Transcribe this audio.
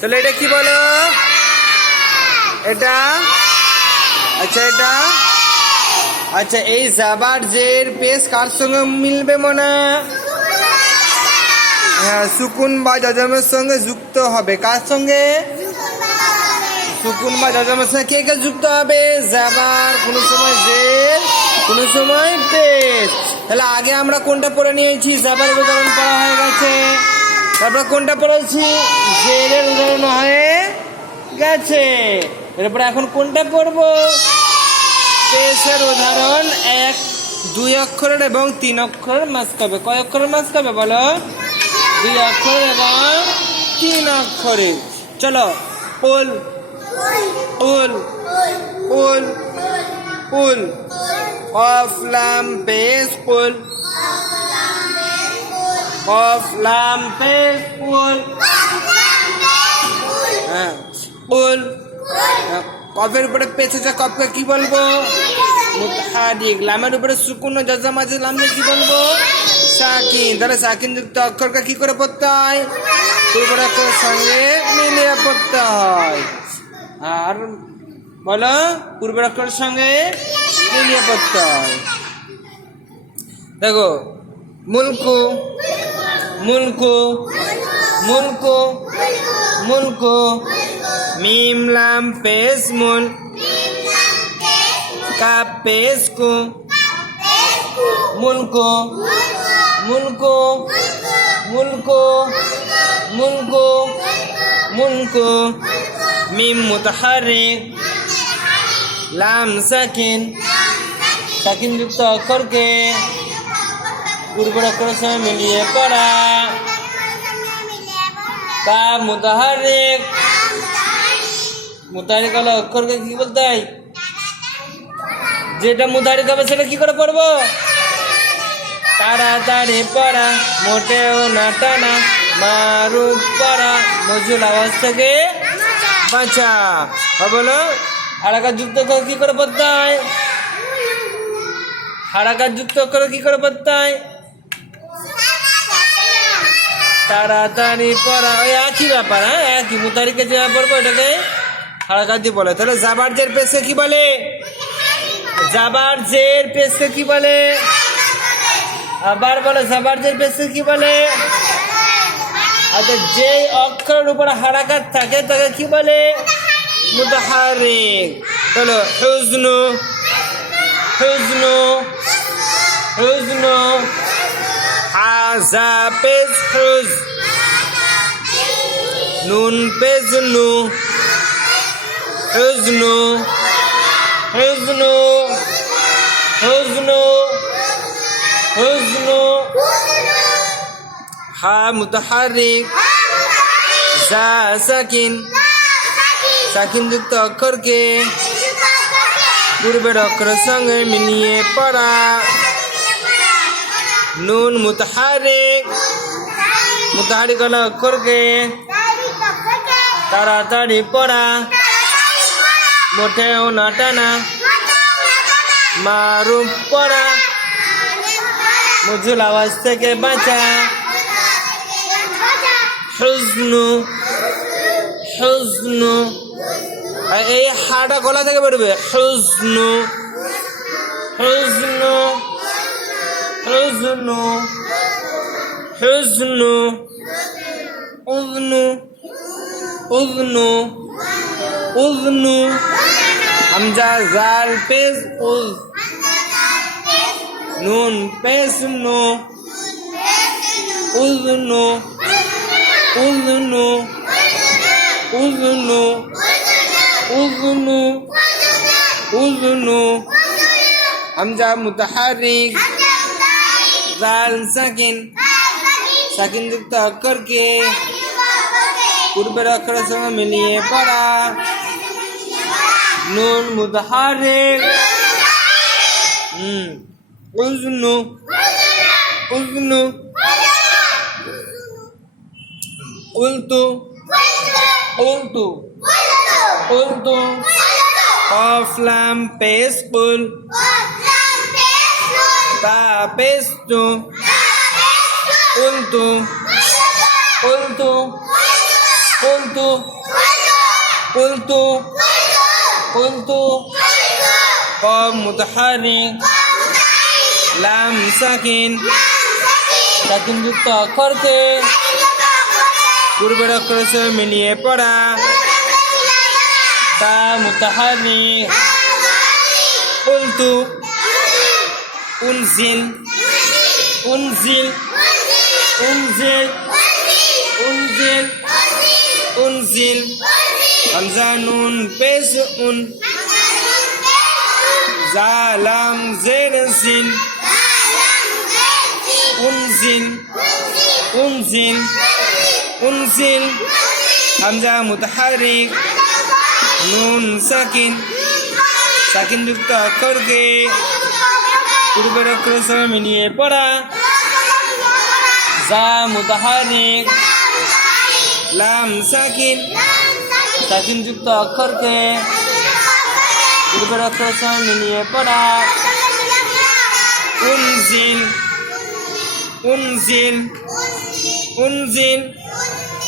চলো এটা কি বলো? এটা আচ্ছা এটা আচ্ছা এই জাবার জের পেশ কার সঙ্গে মিলবে মনে? হ্যাঁ সুকুন বা জজমের সঙ্গে যুক্ত হবে। কার সঙ্গে? সুকুন বা জজমের সঙ্গে কে কে যুক্ত হবে? জাবার, কোনো সময় জের, কোনো সময় পেশ। তাহলে আগে আমরা কোনটা পড়ে নিয়েছি? জাবার উদাহরণ পড়া হয়ে গেছে। তারপর কোনটা পড়েছি? জেরের উদাহরণ হয়ে গেছে। এরপরে এখন কোনটা পড়বো? পেশের উদাহরণ 1, 2 অক্ষরের এবং 3 অক্ষরের মাঝখাবে। কয় অক্ষরের মাঝখাবে বলো? 2 অক্ষর এবং 3 অক্ষরে। চলো উল উল উল উল কফ লাম পেশ উল কফ লাম পেশ উল। হ্যাঁ উল কফের উপরে পেশ আছে, কফকে কি বলবো? মুতাহারিক। লামের উপরে সুকুন ও জজম আছে, লামকে কি বলবো? সাকিন। তাহলে সাকিন যুক্ত অক্ষরকে কি করে পড়তে হয়? পূর্বের অক্ষরের সঙ্গে মিলিয়ে পড়তে হয়। আর বলো পূর্বের অক্ষরের সঙ্গে মিলিয়ে পড়তে হয়। দেখো মুলকু মুলকু মুলকু মুলকু মিম লাম পেশ মুল কাপ পেশ কু মুলকু মুলকু মুলকু মুলকু মুলকু মিম মুতাহারিক লাম সাকিন। সাকিন যুক্ত অক্ষরকে পূর্বের অক্ষরের সঙ্গে মিলিয়ে পড়া। কাপ মুতাহারিক। মুতাহারিক হলো অক্ষরকে কি বলতে হয়? যেটা মুতাহারিক হবে সেটা কি করে পড়বো? তাড়াতাড়ি পড়া, মোটেও না টানা, মারুফ পড়া, মজুল আওয়াজ থেকে বাঁচা। বলো হারাকাত যুক্ত অক্ষর কি করে পড়তে হয়? হারাকাত যুক্ত অক্ষর কি করে পড়তে হয়? তাড়াতাড়ি পড়া। ওই একই ব্যাপার। হ্যাঁ একই। মুতাহারিকে যেভাবে পড়বো এটাকে হারাকাত দিয়ে বলে। তাহলে জাবার জের পেশকে কি বলে? জাবার জের পেশকে কি বলে? আবার বলো জাবার জের পেশকে কি বলে? আচ্ছা যে অক্ষরের উপর হারাকাত থাকে তাকে কি বলে? মুতাহারিক। চলো হুজনু হুজনু হুজনু হাজা পেশ হুজ নুন পেশ নু হুজনু হুজনু হুজনু হুজনু হা মুতাহারিক জা সাকিন। সাকিন যুক্ত অক্ষরকে পূর্বের অক্ষরের সঙ্গে মিলিয়ে পড়া। নুন মুতাহারিক। মুতাহারিক হলো অক্ষরকে তাড়াতাড়ি পড়া, মোটেও না টানা, মারুফ পড়া, মজুল আওয়াজ থেকে বাঁচা। হুজনু হুজনু এই হাটা গলা থেকে বেরোবে। হুজনু হুজনু হুজনু হুজনু উযনু উযনু উযনু হামজা জাল পেশ উয নুন পেশ নু উযনু উযনু উযনু উযনু উযনু হামজা মুতাহারিক জাল সাকিন। সাকিন যুক্ত অক্ষরকে পূর্বের অক্ষরের সঙ্গে মিলিয়ে পড়া। নুন মুতাহারিক উযনু উযনু উলতু উলতু উলতু কফ লাম পেশ উল তা পেশ তু উলতু উলতু قلت قلت قلت قاف متحرك লাম সাকিন সাকিন যুক্ত অক্ষরকে পূর্বের অক্ষরের সঙ্গে মিলিয়ে পড়া তা মুতাহারিক قلت أنزل أنزل أنزل أنزل أنزل همزة نون بس أن زالم زين زين أنزل أنزل أنزل همزة متحرك نون ساكن সাকিন যুক্ত অক্ষরকে পূর্বের অক্ষরের সঙ্গে মিলিয়ে পড়া জা মুতাহারিক লাম সাকিন সাকিন যুক্ত অক্ষরকে পূর্বের অক্ষরের সঙ্গে মিলিয়ে পড়া উনজিল উনজিল উনজিল